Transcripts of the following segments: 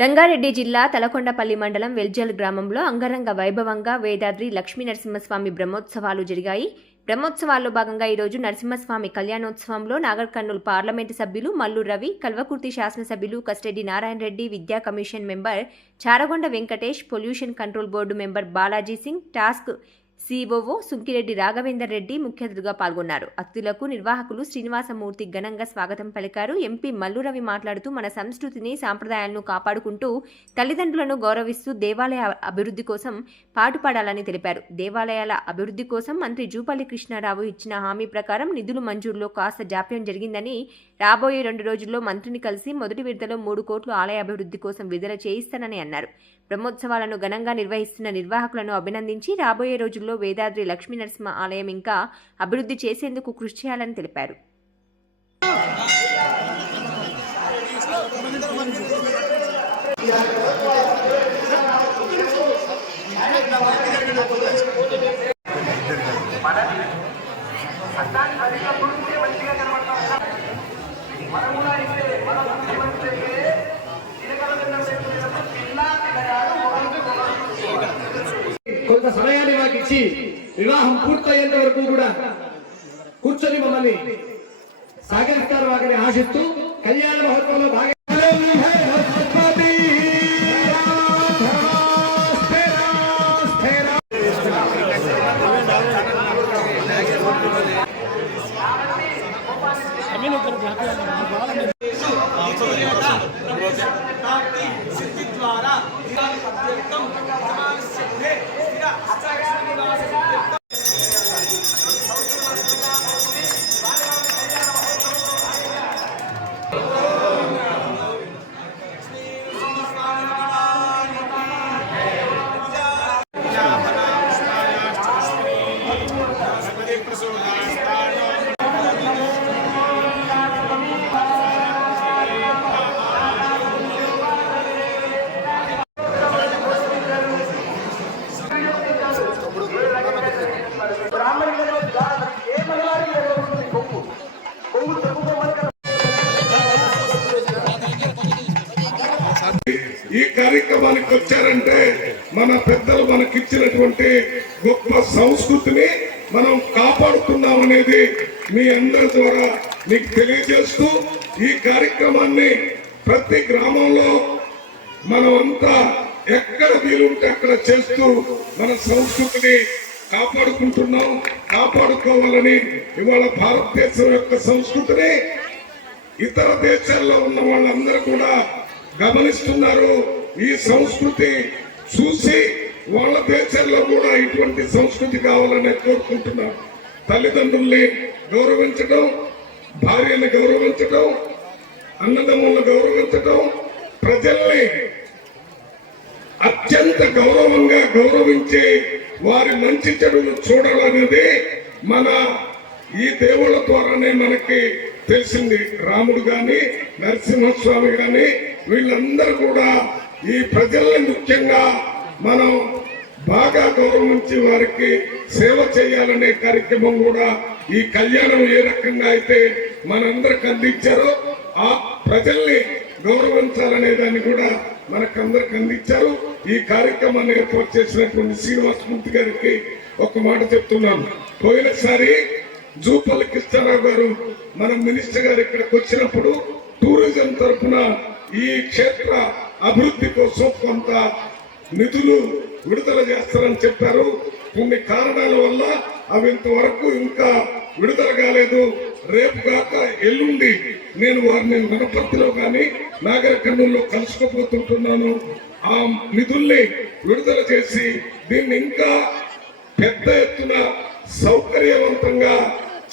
రంగారెడ్డి జిల్లా తలకొండపల్లి మండలం వెల్జల్ గ్రామంలో అంగరంగ వైభవంగా వేదాద్రి లక్ష్మీ నరసింహస్వామి బ్రహ్మోత్సవాలు జరిగాయి. బ్రహ్మోత్సవాల్లో భాగంగా ఈరోజు నరసింహస్వామి కళ్యాణోత్సవంలో నాగర్ కర్నూలు పార్లమెంటు సభ్యులు మల్లు రవి కల్వకుర్తి శాసనసభ్యులు కస్టడి నారాయణ రెడ్డి విద్యా commission member Charagonda Venkatesh pollution control board member Balaji Singh TASK COO Sunkireddy Raghavender Reddy ముఖ్య అతిథిగా పాల్గొన్నారు. అతిథులకు నిర్వాహకులు శ్రీనివాసమూర్తి ఘనంగా స్వాగతం పలికారు. ఎంపీ మల్లురవి మాట్లాడుతూ మన సంస్కృతిని సాంప్రదాయాలను కాపాడుకుంటూ తల్లిదండ్రులను గౌరవిస్తూ దేవాలయ అభివృద్ధి కోసం పాటుపడాలని తెలిపారు. దేవాలయాల అభివృద్ధి కోసం మంత్రి జూపల్లి కృష్ణారావు ఇచ్చిన హామీ ప్రకారం నిధులు మంజూరులో కాస్త జాప్యం జరిగిందని రాబోయే రెండు రోజుల్లో మంత్రిని కలిసి మొదటి విడతలో మూడు కోట్లు ఆలయ అభివృద్ధి కోసం విడుదల చేయిస్తానని అన్నారు. బ్రహ్మోత్సవాలను ఘనంగా నిర్వహిస్తున్న నిర్వాహకులను అభినందించి రాబోయే రోజుల్లో వేదాద్రి లక్ష్మీ నరసింహ ఆలయం ఇంకా అభివృద్ధి చేసేందుకు కృషి చేయాలని తెలిపారు. కొంత సమయాన్ని మాకు ఇచ్చి వివాహం పూర్తయ్యేంత వరకు కూడా కూర్చొని మమ్మల్ని సాగరిస్తారు వారిని ఆశిస్తూ కళ్యాణ మహోత్సవంలో భాగంగా ఈ కార్యక్రమానికి వచ్చారంటే మన పెద్దలు మనకిచ్చినటువంటి గొప్ప సంస్కృతిని మనం కాపాడుతున్నాం అనేది మీ అందరి ద్వారా మీకు తెలియజేస్తూ ఈ కార్యక్రమాన్ని ప్రతి గ్రామంలో మనమంతా ఎక్కడ వీలుంటే అక్కడ చేస్తూ మన సంస్కృతిని కాపాడుకుంటున్నాం. కాపాడుకోవాలని ఇవాళ భారతదేశం యొక్క సంస్కృతిని ఇతర దేశాల్లో ఉన్న వాళ్ళందరూ కూడా గమనిస్తున్నారు. ఈ సంస్కృతి చూసి వాళ్ళ దేశాల్లో కూడా ఇటువంటి సంస్కృతి కావాలని కోరుకుంటున్నారు తల్లిదండ్రుల్ని గౌరవించడం భార్యని గౌరవించడం అన్నదమ్ములను గౌరవించడం ప్రజల్ని అత్యంత గౌరవంగా గౌరవించి వారి మంచి చెడును చూడాలనేది మన ఈ దేవుళ్ళ ద్వారానే మనకి తెలిసింది. రాముడు గాని నరసింహస్వామి గాని వీళ్ళందరూ కూడా ఈ ప్రజల్ని ముఖ్యంగా మనం బాగా గౌరవించి వారికి సేవ చేయాలనే కార్యక్రమం కూడా ఈ కళ్యాణం ఏ రకంగా అయితే మనందరికి అందించారో ఆ ప్రజల్ని గౌరవించాలనే దాన్ని కూడా మనకందరికి అందించారు. ఈ కార్యక్రమాన్ని ఏర్పాటు చేసినటువంటి శ్రీనివాసమూర్తి గారికి ఒక మాట చెప్తున్నాను. పోయినసారి జూపల్లి కృష్ణారావు గారు మన మినిస్టర్ గారు ఇక్కడికి వచ్చినప్పుడు టూరిజం తరఫున ఈ క్షేత్ర అభివృద్ధి కోసం కొంత నిధులు విడుదల చేస్తారని చెప్పారు. కొన్ని కారణాల వల్ల అవి ఇంతవరకు ఇంకా విడుదల కాలేదు. రేపు కాక ఎల్లుండి నేను వారిని వనపర్తిలో కానీ నాగరకర్ణుల్లో కలుసుకోబోతుంటున్నాను. ఆ నిధుల్ని విడుదల చేసి దీన్ని ఇంకా పెద్ద ఎత్తున సౌకర్యవంతంగా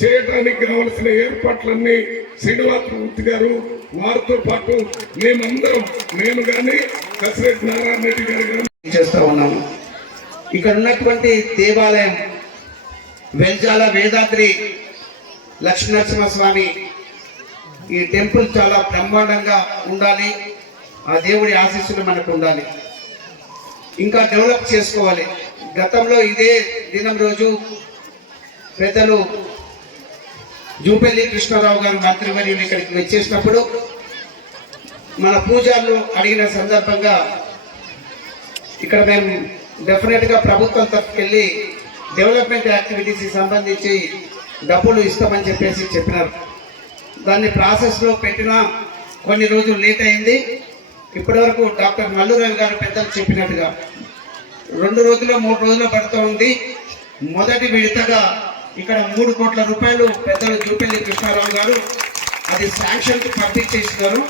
చేయడానికి కావలసిన ఏర్పాట్లన్నీ శ్రీనివాసమూర్తి గారు వారితో పాటు మేమందరం మేము కానీ కసిరెడ్డి నారాయణ రెడ్డి గారు కానీ చేస్తా ఉన్నాము ఇక్కడ ఉన్నటువంటి దేవాలయం వెల్జాల వేదాద్రి లక్ష్మీనరసింహస్వామి ఈ టెంపుల్ చాలా బ్రహ్మాండంగా ఉండాలి. ఆ దేవుడి ఆశీస్సులు మనకు ఉండాలి. ఇంకా డెవలప్ చేసుకోవాలి. గతంలో ఇదే దినం రోజు పెద్దలు జూపల్లి కృష్ణారావు గారు మంత్రివర్యులు ఇక్కడికి వచ్చేసినప్పుడు మన పూజారులు అడిగిన సందర్భంగా ఇక్కడ మేము డెఫినెట్గా ప్రభుత్వం తరఫుకెళ్ళి డెవలప్మెంట్ యాక్టివిటీస్ సంబంధించి డబ్బులు ఇస్తామని చెప్పేసి చెప్పినారు. దాన్ని ప్రాసెస్లో పెట్టిన కొన్ని రోజులు లేట్ అయింది. ఇప్పటివరకు డాక్టర్ మల్లురావు రవి గారు పెద్దలు చెప్పినట్టుగా రెండు రోజులు మూడు రోజులు పడుతూ ఉంది. మొదటి విడతగా ఇక్కడ మూడు కోట్ల రూపాయలు పెద్దలు జూపల్లి కృష్ణారావు గారు అది శాంక్షన్ పంపించేసినారు.